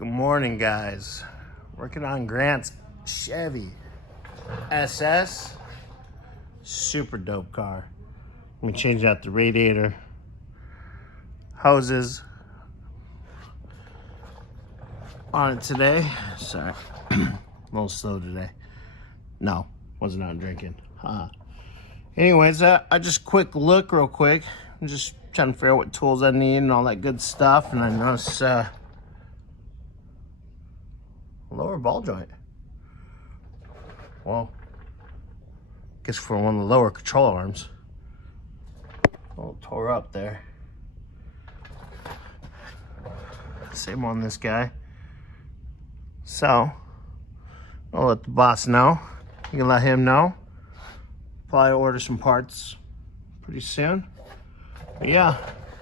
Good morning, guys. Working on Grant's Chevy SS. Super dope car. Let me change out the radiator, hoses on it today. Sorry, a little slow today. No, wasn't out drinking. Anyways, I just quick look real quick. I'm just trying to figure out what tools I need and all that good stuff. And I noticed lower ball joint. Well, guess for one of the lower control arms. A little tore up there. Same on this guy. So, I'll let the boss know. You can let him know. Probably order some parts pretty soon. But yeah.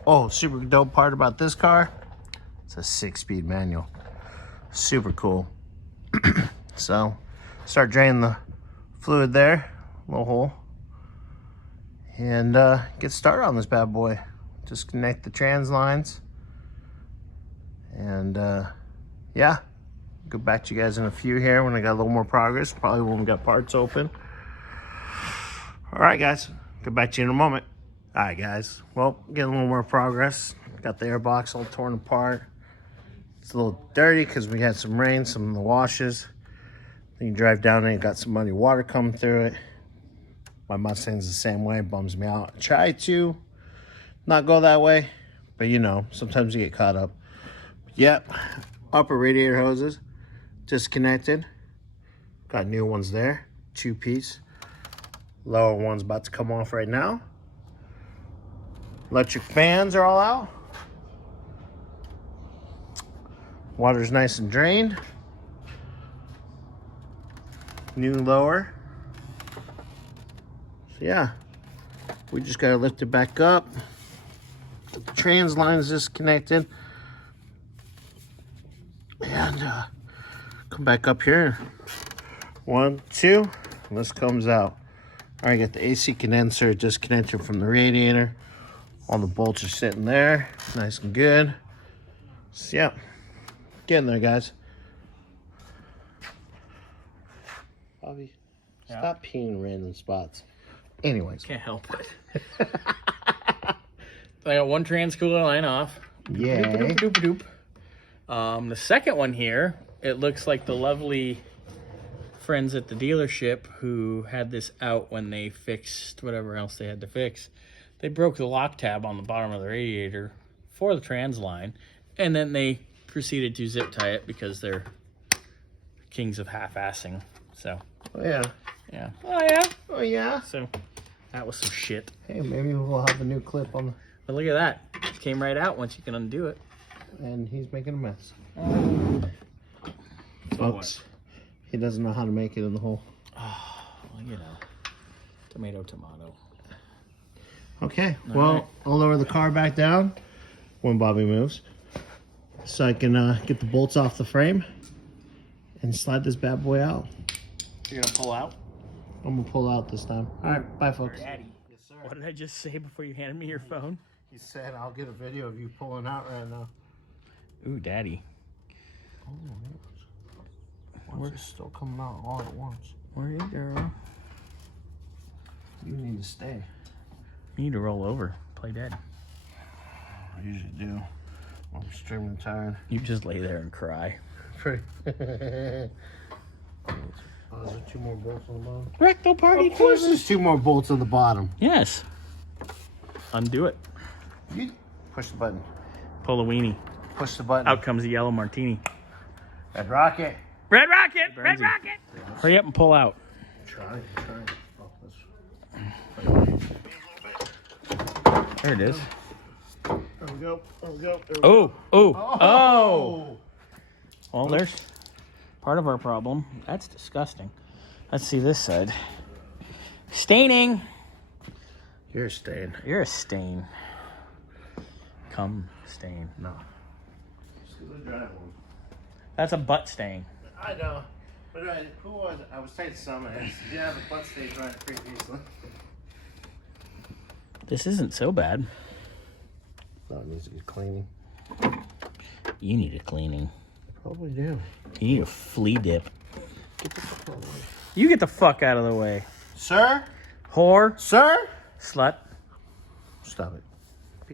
Oh, super dope part about this car. It's a 6-speed manual. Super cool. So, start draining the fluid there. Little hole. And get started on this bad boy. Disconnect the trans lines. And yeah. Go back to you guys in a few here when I got a little more progress. Probably when we got parts open. All right, guys. Get back to you in a moment. All right, guys. Well, getting a little more progress. Got the airbox all torn apart. It's a little dirty because we had some rain, some of the washes. Then you drive down and you got some muddy water coming through it. My Mustang's the same way. Bums me out. I try to not go that way, but you know, sometimes you get caught up. Yep. Upper radiator hoses disconnected. Got new ones there. 2-piece. Lower one's about to come off right now. Electric fans are all out. Water's nice and drained. New lower. So yeah, we just gotta lift it back up. The trans line is disconnected. And come back up here. 1, 2, and this comes out. All right, got the AC condenser disconnected from the radiator. All the bolts are sitting there, nice and good. So yeah, getting there, guys. Bobby, yeah. Stop peeing in random spots. Anyways. Can't help it. I got one trans cooler line off. Yay. The second one here, it looks like the lovely friends at the dealership who had this out when they fixed whatever else they had to fix. They broke the lock tab on the bottom of the radiator for the trans line, and then they proceeded to zip tie it because they're kings of half-assing. So. Oh yeah. Yeah. Oh yeah. Oh yeah. So that was some shit. Hey, maybe we'll have a new clip on the... But look at that. It came right out once you can undo it. And he's making a mess. So Folks, he doesn't know how to make it in the hole. Oh, well, you know. Tomato. Okay, well, I'll lower the car back down when Bobby moves. So I can get the bolts off the frame and slide this bad boy out. You're going to pull out? I'm going to pull out this time. All right, bye, folks. Daddy. Yes, sir. What did I just say before you handed me your phone? He said I'll get a video of you pulling out right now. Ooh, Daddy. Oh, why is it still coming out all at once? Where are you, girl? You need to stay. You need to roll over. Play dead. I usually do. I'm extremely tired. You just lay there and cry. Pretty. Oh, is there 2 more bolts on the bottom? Rectal party. Of course there's 2 more bolts on the bottom. Yes. Undo it. You push the button. Pull the weenie. Push the button. Out comes the yellow martini. Red Rocket. Red Rocket! Red Rocket! Hurry up and pull out. Try. Oh, There it is. there we go. Oh! Well, there's part of our problem. That's disgusting. Let's see this side. Staining. You're a stain. You're a stain. Come stain. No. That's a butt stain. I know. But who was it? I was saying to someone, yeah, the butt stain right previously. This isn't so bad. No, it needs to get cleaning. You need a cleaning. Probably do. You need a flea dip. You get the fuck out of the way. Sir? Whore. Sir? Slut. Stop it.